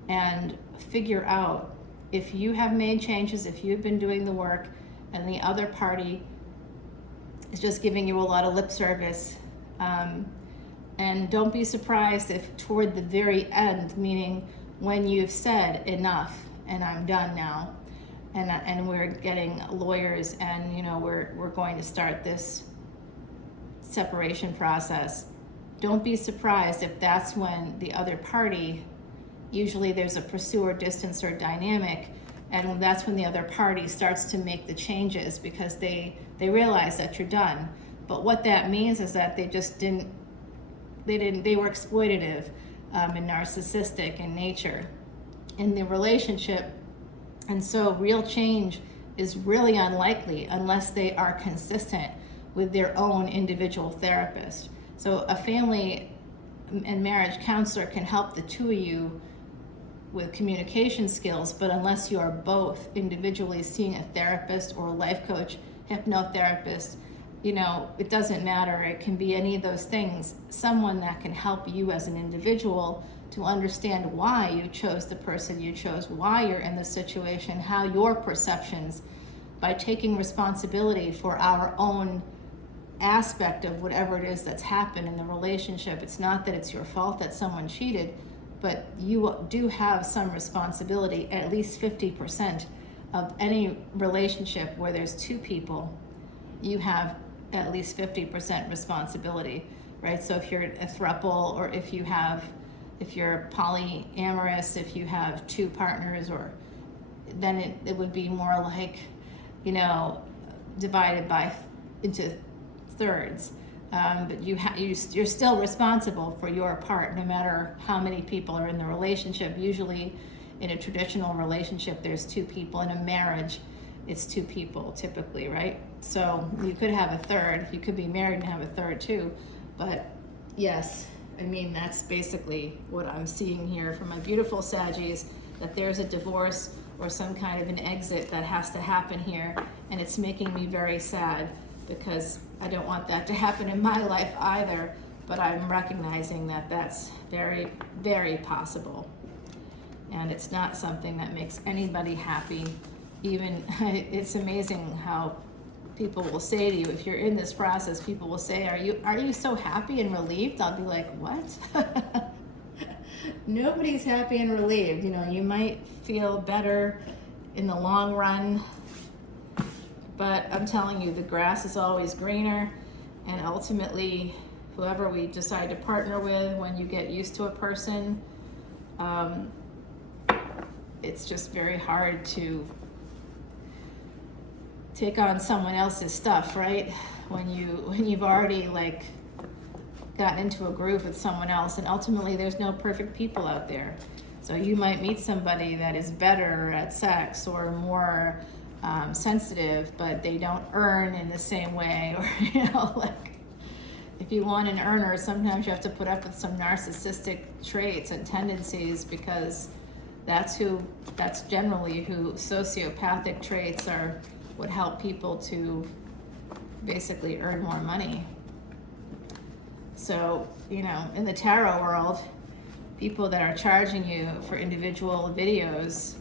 and figure out if you have made changes, if you've been doing the work, and the other party is just giving you a lot of lip service. And don't be surprised if toward the very end, meaning when you've said enough and I'm done now, and we're getting lawyers, and we're going to start this separation process, don't be surprised if that's when the other party, usually there's a pursuer, distancer dynamic, and that's when the other party starts to make the changes, because they realize that you're done. But what that means is that they were exploitative and narcissistic in nature in the relationship. And so real change is really unlikely unless they are consistent with their own individual therapist. So a family and marriage counselor can help the two of you with communication skills, but unless you are both individually seeing a therapist or a life coach, hypnotherapist, it doesn't matter. It can be any of those things. Someone that can help you as an individual to understand why you chose the person you chose, why you're in the situation, how your perceptions, by taking responsibility for our own aspect of whatever it is that's happened in the relationship. It's not that it's your fault that someone cheated, but you do have some responsibility. At least 50% of any relationship where there's two people, you have at least 50% responsibility, right? So if you're a throuple, or if you're polyamorous, if you have two partners, or then it would be more like, divided into thirds. but you're still responsible for your part, no matter how many people are in the relationship. Usually in a traditional relationship, there's two people. In a marriage, it's two people typically, right? So you could have a third. You could be married and have a third too. But yes, I mean, that's basically what I'm seeing here for my beautiful Saggies, that there's a divorce or some kind of an exit that has to happen here. And it's making me very sad, because I don't want that to happen in my life either. But I'm recognizing that that's very, very possible. And it's not something that makes anybody happy. Even, it's amazing how people will say to you, if you're in this process, people will say, are you so happy and relieved? I'll be like, what? Nobody's happy and relieved. You know, you might feel better in the long run, but I'm telling you, the grass is always greener. And ultimately, whoever we decide to partner with, when you get used to a person, it's just very hard to take on someone else's stuff, right? When you've already like gotten into a groove with someone else, and ultimately there's no perfect people out there. So you might meet somebody that is better at sex or more sensitive, but they don't earn in the same way, or you know, like if you want an earner, sometimes you have to put up with some narcissistic traits and tendencies, because that's generally who sociopathic traits are, would help people to basically earn more money. So, you know, in the tarot world, people that are charging you for individual videos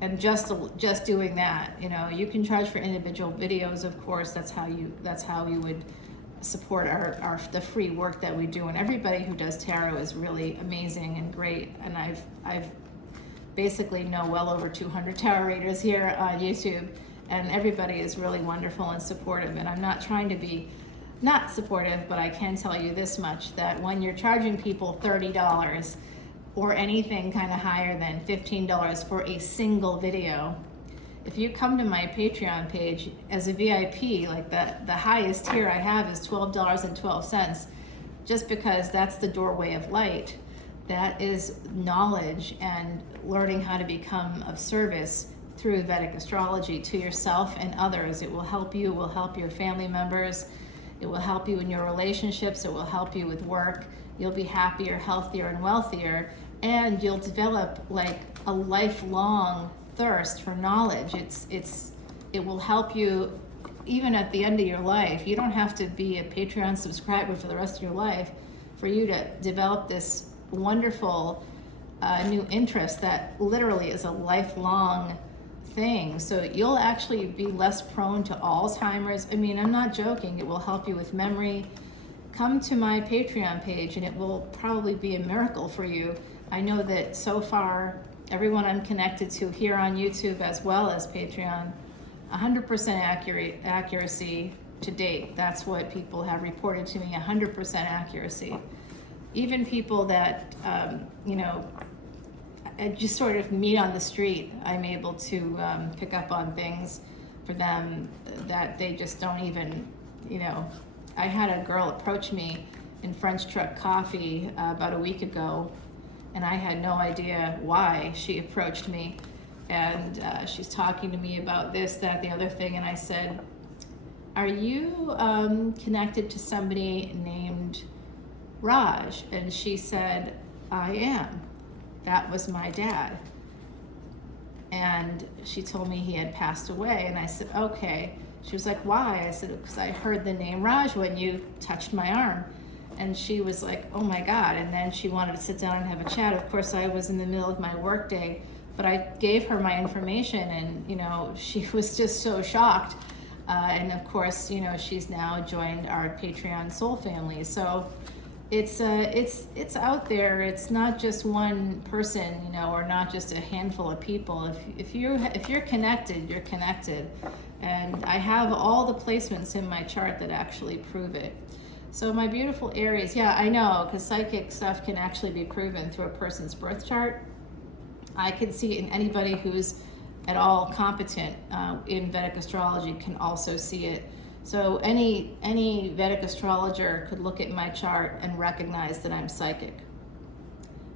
and just doing that, you know, you can charge for individual videos, of course. That's how you would support the free work that we do. And everybody who does tarot is really amazing and great. And I've basically know well over 200 tarot readers here on YouTube, and everybody is really wonderful and supportive. And I'm not trying to be not supportive, but I can tell you this much, that when you're charging people $30 or anything kind of higher than $15 for a single video, if you come to my Patreon page as a VIP, like the highest tier I have is $12.12, just because that's the doorway of light. That is knowledge and learning how to become of service through Vedic astrology to yourself and others. It will help you, it will help your family members, it will help you in your relationships, it will help you with work. You'll be happier, healthier, and wealthier, and you'll develop like a lifelong thirst for knowledge. It will help you even at the end of your life. You don't have to be a Patreon subscriber for the rest of your life for you to develop this wonderful new interest that literally is a lifelong thing. So you'll actually be less prone to Alzheimer's. I mean, I'm not joking. It will help you with memory. Come to my Patreon page and it will probably be a miracle for you. I know that so far, everyone I'm connected to here on YouTube as well as Patreon, 100% accuracy to date. That's what people have reported to me, 100% accuracy. Even people that, you know, I just sort of meet on the street, I'm able to pick up on things for them that they just don't even, you know. I had a girl approach me in French Truck Coffee about a week ago, and I had no idea why she approached me. And she's talking to me about this, that, the other thing, and I said, are you connected to somebody named Raj? And she said, I am. That was my dad. And she told me he had passed away, and I said, okay. She was like, why? I said, because I heard the name Raj when you touched my arm. And she was like, oh my God. And then she wanted to sit down and have a chat. Of course, I was in the middle of my work day, but I gave her my information, and, you know, she was just so shocked. And of course, you know, she's now joined our Patreon soul family. So it's out there. It's not just one person, you know, or not just a handful of people. If you're connected, you're connected. And I have all the placements in my chart that actually prove it. So my beautiful Aries, yeah, I know, because psychic stuff can actually be proven through a person's birth chart. I can see it in anybody who's at all competent in Vedic astrology can also see it. So any Vedic astrologer could look at my chart and recognize that I'm psychic.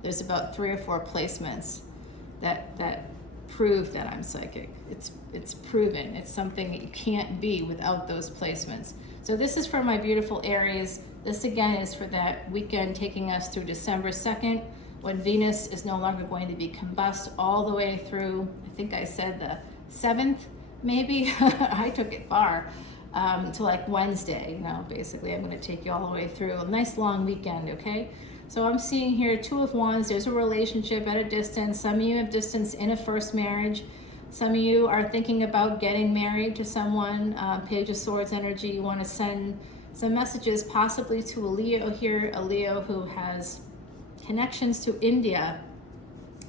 There's about 3 or 4 placements that prove that I'm psychic. It's proven. It's something that you can't be without those placements. So this is for my beautiful Aries. This again is for that weekend taking us through December 2nd, when Venus is no longer going to be combust all the way through, I think I said the 7th, maybe. I took it far, to like Wednesday. Basically I'm going to take you all the way through. A nice long weekend, okay? So I'm seeing here 2 of Wands. There's a relationship at a distance. Some of you have distance in a first marriage. Some of you are thinking about getting married to someone. Page of Swords energy. You want to send some messages possibly to a Leo here, a Leo who has connections to India.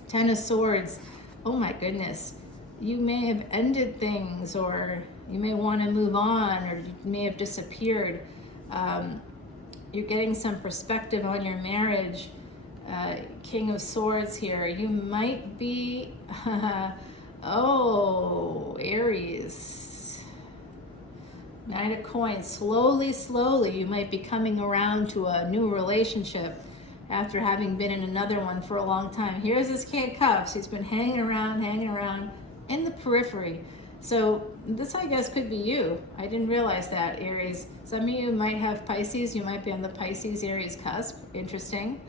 10 of Swords. Oh my goodness. You may have ended things, or you may want to move on, or you may have disappeared. You're getting some perspective on your marriage. King of Swords here. You might be, oh, Aries. 9 of Coins. Slowly, you might be coming around to a new relationship after having been in another one for a long time. Here's this King of Cups. He's been hanging around in the periphery. So this, I guess, could be you. I didn't realize that, Aries. Some of you might have Pisces. You might be on the Pisces-Aries cusp. Interesting.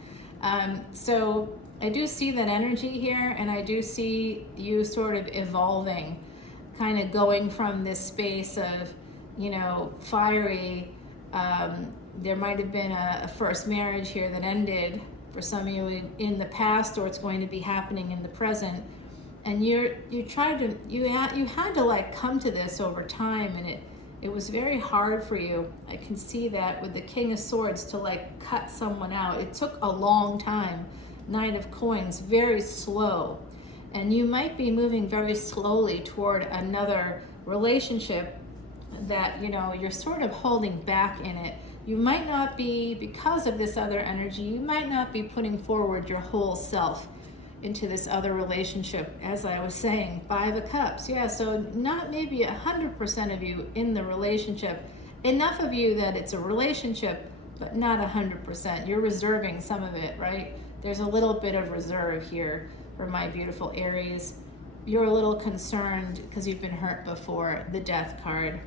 So I do see that energy here, and I do see you sort of evolving, kind of going from this space of, fiery. There might have been a first marriage here that ended for some of you in the past, or it's going to be happening in the present. And you had to like come to this over time, and it was very hard for you. I can see that with the King of Swords to like cut someone out. It took a long time. 9 of Coins, very slow. And you might be moving very slowly toward another relationship that, you're sort of holding back in it. You might not be, because of this other energy, you might not be putting forward your whole self into this other relationship. As I was saying, 5 of Cups. Yeah, so not maybe 100% of you in the relationship. Enough of you that it's a relationship, but not 100%. You're reserving some of it, right? There's a little bit of reserve here for my beautiful Aries. You're a little concerned because you've been hurt before. The Death card.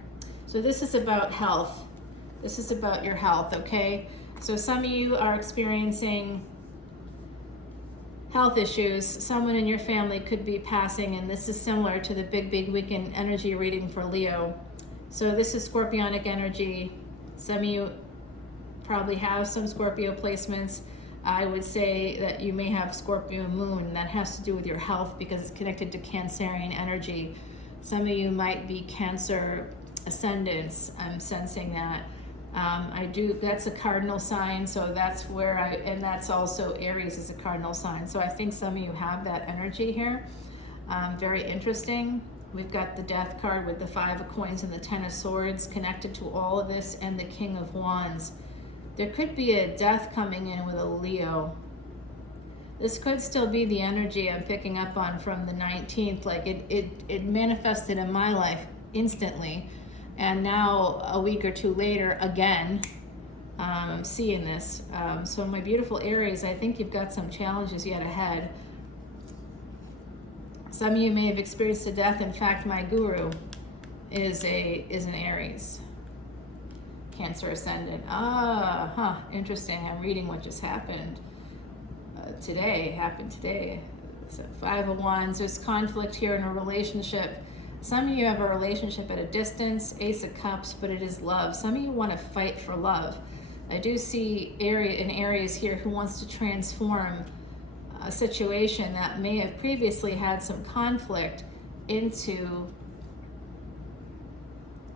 So this is about health. This is about your health, okay? So some of you are experiencing health issues. Someone in your family could be passing, and this is similar to the big weekend energy reading for Leo. So this is Scorpionic energy. Some of you probably have some Scorpio placements. I would say that you may have Scorpio moon. That has to do with your health because it's connected to Cancerian energy. Some of you might be Cancer ascendants. I'm sensing that. That's a cardinal sign, so that's where and that's also Aries is a cardinal sign. So I think some of you have that energy here. Very interesting. We've got the Death card with the 5 of Coins and the 10 of Swords connected to all of this, and the King of Wands. There could be a death coming in with a Leo. This could still be the energy I'm picking up on from the 19th. Like it manifested in my life instantly. And now a week or 2 later, again, I'm seeing this. So my beautiful Aries, I think you've got some challenges yet ahead. Some of you may have experienced a death. In fact, my guru is an Aries. Cancer ascendant. Interesting. I'm reading what just happened today. So 5 of Wands. There's conflict here in a relationship. Some of you have a relationship at a distance, Ace of Cups, but it is love. Some of you want to fight for love. I do see an Aries here who wants to transform a situation that may have previously had some conflict into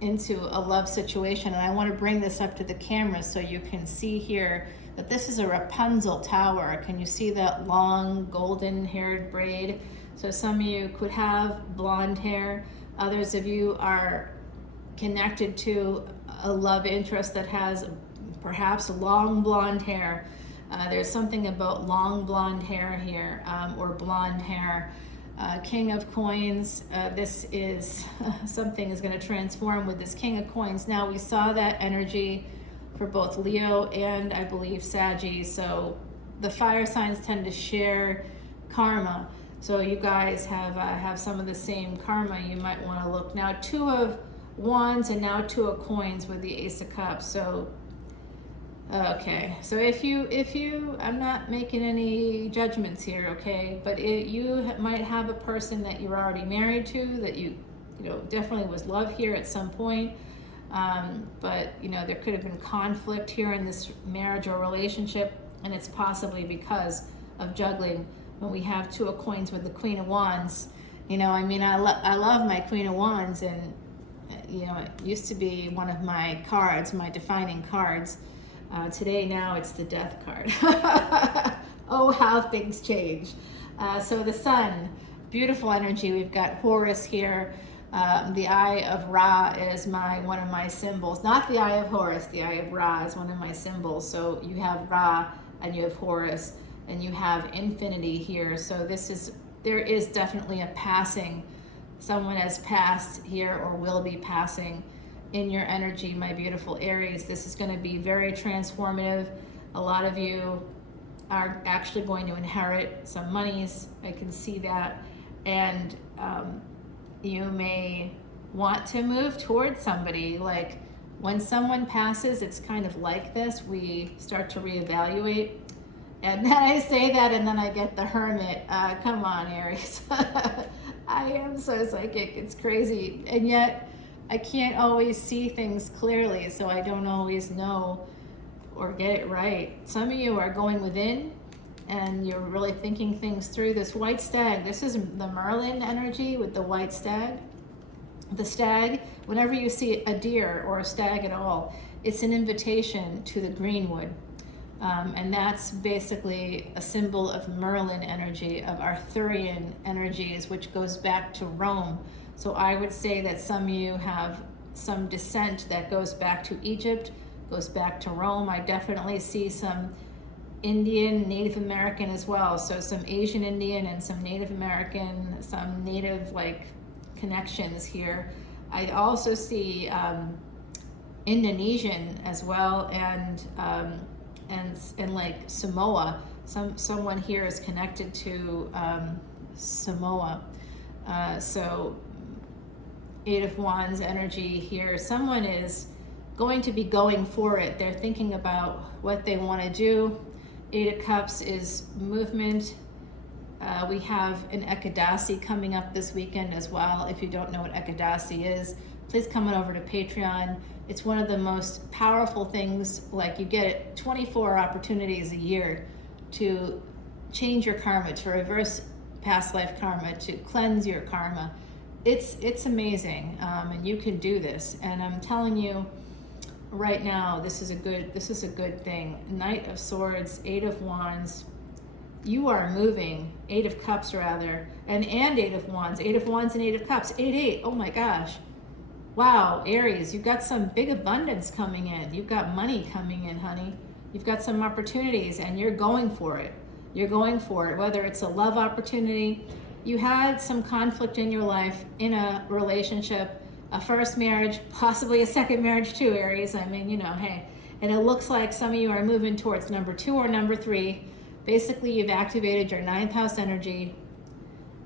a love situation. And I want to bring this up to the camera so you can see here that this is a Rapunzel tower. Can you see that long golden haired braid? So some of you could have blonde hair. Others of you are connected to a love interest that has perhaps long blonde hair. There's something about long blonde hair here, or blonde hair. King of Coins. This is something is going to transform with this King of Coins. Now we saw that energy for both Leo and I believe Saggie. So the fire signs tend to share karma. So you guys have some of the same karma. You might want to look now. Two of Wands and now Two of Coins with the Ace of Cups. So okay, so if you, I'm not making any judgments here, okay, but you might have a person that you're already married to, that you know, definitely was love here at some point, but you know, there could have been conflict here in this marriage or relationship, and it's possibly because of juggling. When we have Two of Coins with the Queen of Wands, you know, I mean, I love my Queen of Wands, and you know, it used to be one of my cards, my defining cards. Today, now it's the Death card. Oh, how things change. So the Sun, beautiful energy. We've got Horus here. The Eye of Ra is one of my symbols. Not the Eye of Horus, the Eye of Ra is one of my symbols. So you have Ra and you have Horus and you have infinity here. So there is definitely a passing. Someone has passed here or will be passing in your energy, my beautiful Aries. This is going to be very transformative. A lot of you are actually going to inherit some monies. I can see that. And you may want to move towards somebody. Like when someone passes, it's kind of like this. We start to reevaluate. And then I say that and then I get the Hermit. Come on, Aries. I am so psychic. It's crazy. And yet, I can't always see things clearly, so I don't always know or get it right. Some of you are going within and you're really thinking things through. This white stag, this is the Merlin energy with the white stag. The stag, whenever you see a deer or a stag at all, it's an invitation to the greenwood. And that's basically a symbol of Merlin energy, of Arthurian energies, which goes back to Rome. So I would say that some of you have some descent that goes back to Egypt, goes back to Rome. I definitely see some Indian, Native American as well. So some Asian Indian and some Native American, some Native like connections here. I also see Indonesian as well, and like Samoa. Someone here is connected to Samoa. So Eight of Wands energy here. Someone is going to be going for it. They're thinking about what they want to do. Eight of Cups is movement. We have an Ekadasi coming up this weekend as well. If you don't know what Ekadasi is, please come on over to Patreon. It's one of the most powerful things. Like, you get 24 opportunities a year to change your karma, to reverse past life karma, to cleanse your karma. It's amazing, and you can do this. And I'm telling you right now, this is a good thing. Knight of Swords, Eight of Wands. You are moving. Eight of Cups rather, and Eight of Wands. Eight of Wands and Eight of Cups. 8-8. Oh my gosh. Wow, Aries, you've got some big abundance coming in. You've got money coming in, honey. You've got some opportunities, and you're going for it. You're going for it, whether it's a love opportunity. You had some conflict in your life, in a relationship, a first marriage, possibly a second marriage too, Aries. I mean, you know, hey. And it looks like some of you are moving towards number 2 or number 3. Basically, you've activated your 9th house energy,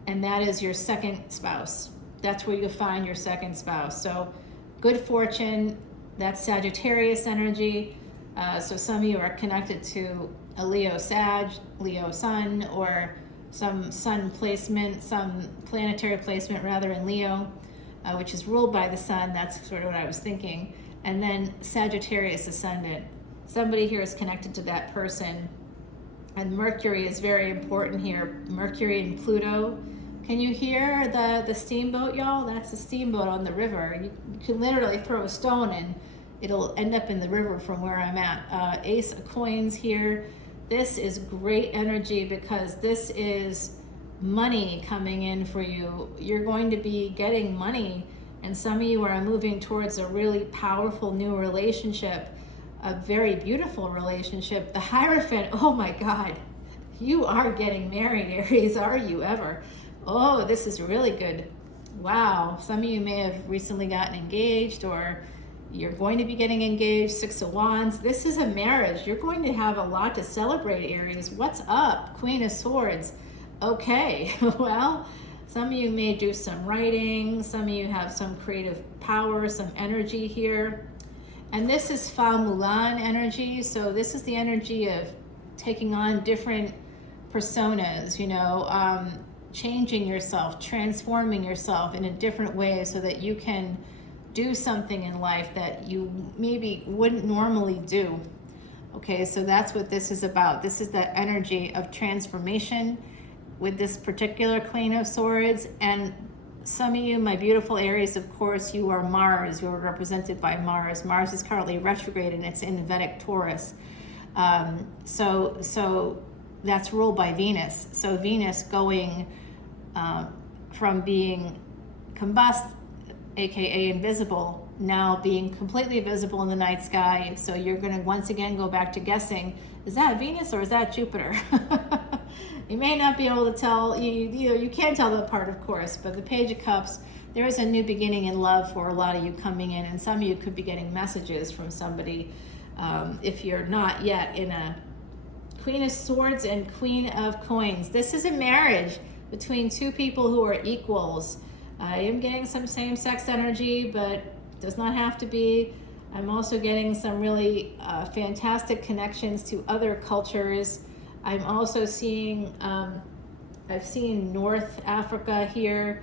and that is your second spouse. That's where you'll find your second spouse. So good fortune, that's Sagittarius energy. So some of you are connected to a Leo Sag, Leo Sun, or some sun placement, some planetary placement rather in Leo, which is ruled by the sun. That's sort of what I was thinking. And then Sagittarius Ascendant. Somebody here is connected to that person. And Mercury is very important here. Mercury and Pluto. Can you hear the steamboat, y'all? That's a steamboat on the river. You can literally throw a stone and it'll end up in the river from where I'm at. Ace of Coins here. This is great energy because this is money coming in for you. You're going to be getting money, and some of you are moving towards a really powerful new relationship, a very beautiful relationship. The Hierophant, oh my God, you are getting married, Aries, are you ever? Oh, this is really good. Wow. Some of you may have recently gotten engaged, or you're going to be getting engaged. Six of Wands. This is a marriage. You're going to have a lot to celebrate, Aries. What's up? Queen of Swords. Okay. Well, some of you may do some writing. Some of you have some creative power, some energy here. And this is Fa Mulan energy. So this is the energy of taking on different personas, changing yourself, transforming yourself in a different way so that you can do something in life that you maybe wouldn't normally do. Okay, so that's what this is about. This is the energy of transformation with this particular Queen of Swords. And some of you, my beautiful Aries, of course, you are Mars. You're represented by Mars. Mars is currently retrograde and it's in Vedic Taurus. So that's ruled by Venus. So Venus going from being combust, aka invisible, now being completely visible in the night sky. So you're going to once again go back to guessing, is that Venus or is that Jupiter? You may not be able to tell, you can't tell them apart, of course, but the Page of Cups, there is a new beginning in love for a lot of you coming in, and some of you could be getting messages from somebody if you're not yet in a Queen of Swords and Queen of Coins. This is a marriage between two people who are equals. I am getting some same-sex energy, but does not have to be. I'm also getting some really fantastic connections to other cultures. I'm also seeing, I've seen North Africa here,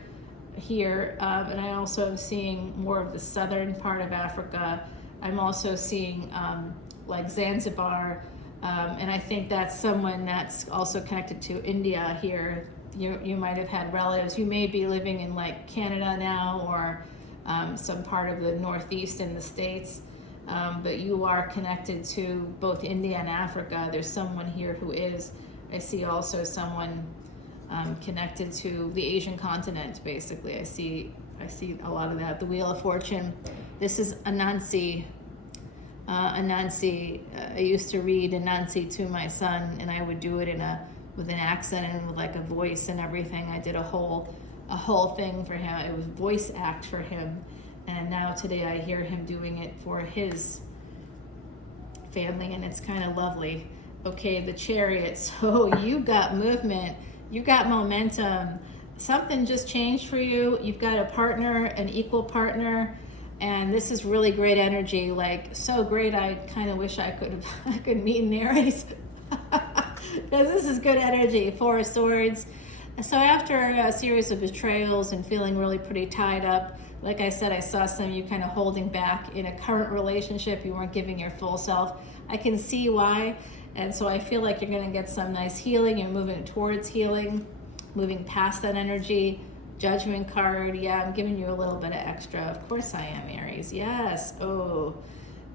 and I also am seeing more of the southern part of Africa. I'm also seeing like Zanzibar, and I think that's someone that's also connected to India here. You might have had relatives. You may be living in like Canada now, or some part of the Northeast in the States, but you are connected to both India and Africa. There's someone here who is. I see also someone connected to the Asian continent, basically. I see a lot of that. The Wheel of Fortune. This is Anansi. Anansi. I used to read Anansi to my son, and I would do it with an accent and with like a voice and everything. I did a whole thing for him. It was voice act for him, and now today I hear him doing it for his family, and it's kind of lovely. Okay, the Chariot. So you got movement, you got momentum. Something just changed for you. You've got a partner, an equal partner, and this is really great energy. Like, so great. I kind of wish I could meet in Aries. Because this is good energy. Four of Swords. So after a series of betrayals and feeling really pretty tied up, like I said, I saw some of you kind of holding back in a current relationship. You weren't giving your full self. I can see why. And so I feel like you're going to get some nice healing. You're moving towards healing, moving past that energy. Judgment card. Yeah, I'm giving you a little bit of extra. Of course I am, Aries. Yes. Oh,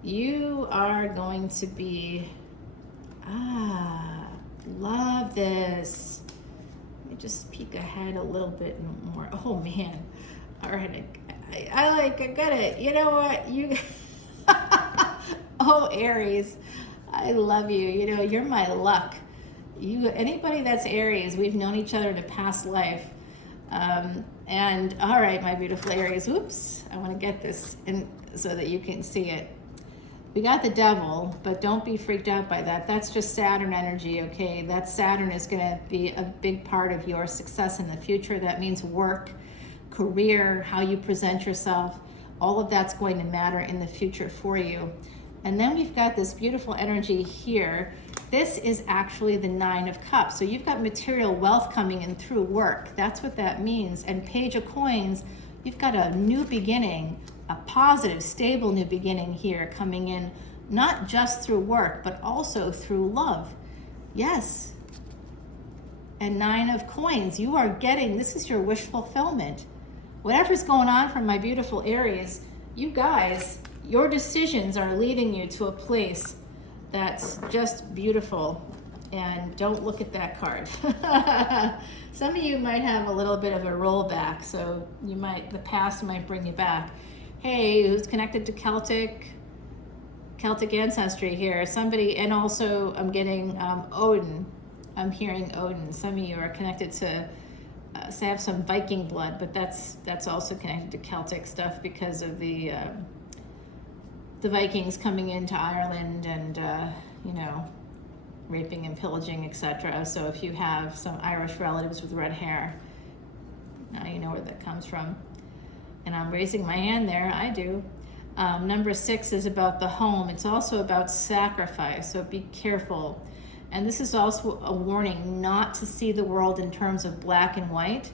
you are going to be... love this. Let me just peek ahead a little bit more. Oh man. All right. I got it. You know what? You Oh, Aries. I love you. You're my luck. Anybody that's Aries, we've known each other in a past life. And all right, my beautiful Aries. Oops. I want to get this in so that you can see it. We got the Devil, but don't be freaked out by that. That's just Saturn energy, okay? That Saturn is going to be a big part of your success in the future. That means work, career, how you present yourself. All of that's going to matter in the future for you. And then we've got this beautiful energy here. This is actually the Nine of Cups. So you've got material wealth coming in through work. That's what that means. And Page of Coins, you've got a new beginning, a positive, stable new beginning here coming in, not just through work, but also through love. Yes. And Nine of Coins, you are getting, this is your wish fulfillment. Whatever's going on from my beautiful Aries, you guys, your decisions are leading you to a place that's just beautiful. And don't look at that card. Some of you might have a little bit of a rollback, so the past might bring you back. Hey, who's connected to Celtic ancestry here? Somebody, and also I'm getting Odin. I'm hearing Odin. Some of you are connected to so I have some Viking blood, but that's also connected to Celtic stuff because of the Vikings coming into Ireland and you know, raping and pillaging, etc. So if you have some Irish relatives with red hair, now you know where that comes from. And I'm raising my hand there, I do. Number 6 is about the home. It's also about sacrifice, so be careful. And this is also a warning not to see the world in terms of black and white,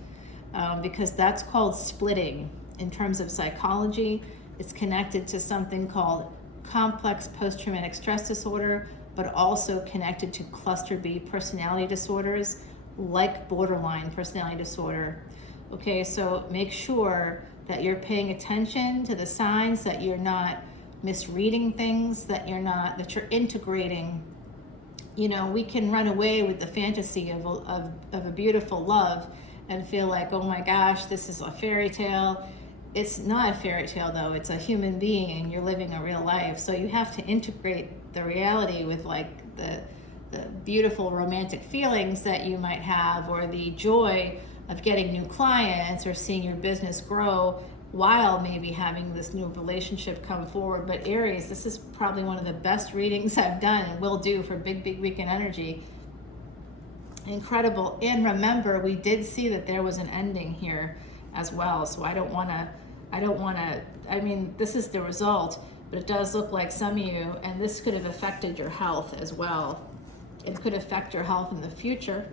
because that's called splitting. In terms of psychology, it's connected to something called complex post-traumatic stress disorder, but also connected to cluster B personality disorders, like borderline personality disorder. Okay, so make sure that you're paying attention to the signs, that you're not misreading things, that you're integrating. You know, we can run away with the fantasy of a beautiful love and feel like, oh my gosh, this is a fairy tale. It's not a fairy tale though, it's a human being and you're living a real life. So you have to integrate the reality with like the beautiful romantic feelings that you might have, or the joy of getting new clients or seeing your business grow while maybe having this new relationship come forward. But Aries, this is probably one of the best readings I've done and will do for big weekend energy. Incredible. And remember, we did see that there was an ending here as well. So I mean, this is the result, but it does look like some of you, and this could have affected your health as well. It could affect your health in the future.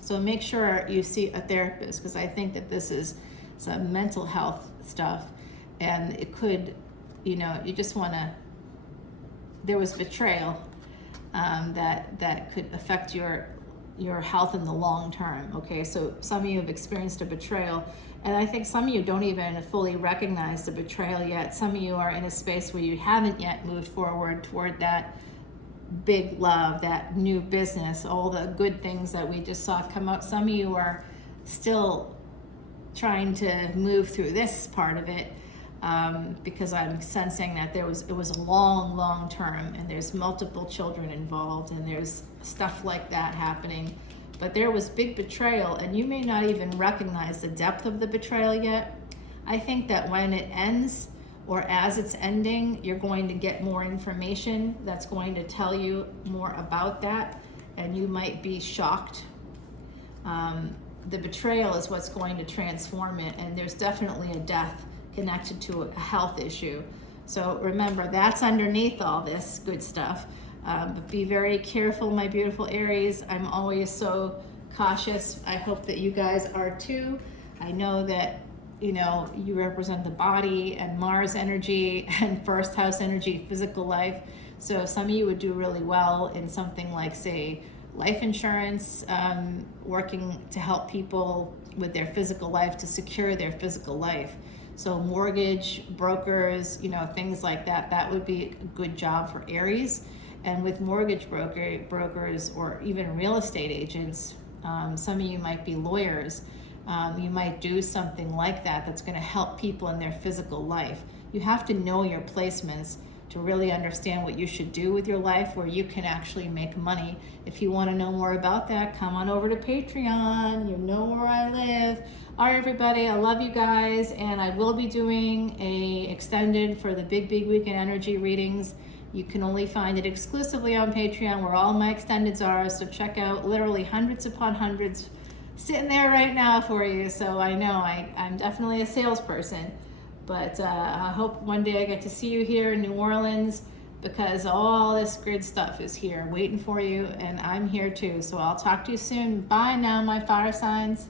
So make sure you see a therapist, because I think that this is some mental health stuff, and it could, you know, you just want to, there was betrayal that could affect your health in the long term. Okay, so some of you have experienced a betrayal, and I think some of you don't even fully recognize the betrayal yet. Some of you are in a space where you haven't yet moved forward toward that big love, that new business, all the good things that we just saw come out. Some of you are still trying to move through this part of it, because I'm sensing that it was a long term, and there's multiple children involved, and there's stuff like that happening. But there was big betrayal, and you may not even recognize the depth of the betrayal yet. I think that when it ends, or as it's ending, you're going to get more information that's going to tell you more about that, and you might be shocked. The betrayal is what's going to transform it, and there's definitely a death connected to a health issue. So remember, that's underneath all this good stuff. But be very careful, my beautiful Aries. I'm always so cautious. I hope that you guys are too. I know that, you know, you represent the body and Mars energy and first house energy, physical life. So some of you would do really well in something like, say, life insurance, working to help people with their physical life, to secure their physical life. So mortgage brokers, you know, things like that, that would be a good job for Aries. And with mortgage brokers or even real estate agents, some of you might be lawyers. You might do something like that that's going to help people in their physical life. You have to know your placements to really understand what you should do with your life, where you can actually make money. If you want to know more about that, come on over to Patreon. You know where I live. All right, everybody, I love you guys, and I will be doing a extended for the big weekend energy readings. You can only find it exclusively on Patreon, where all my extendeds are, so check out literally hundreds upon hundreds sitting there right now for you. So I know I'm definitely a salesperson, but I hope one day I get to see you here in New Orleans, because all this good stuff is here waiting for you, and I'm here too. So I'll talk to you soon. Bye now, my fire signs.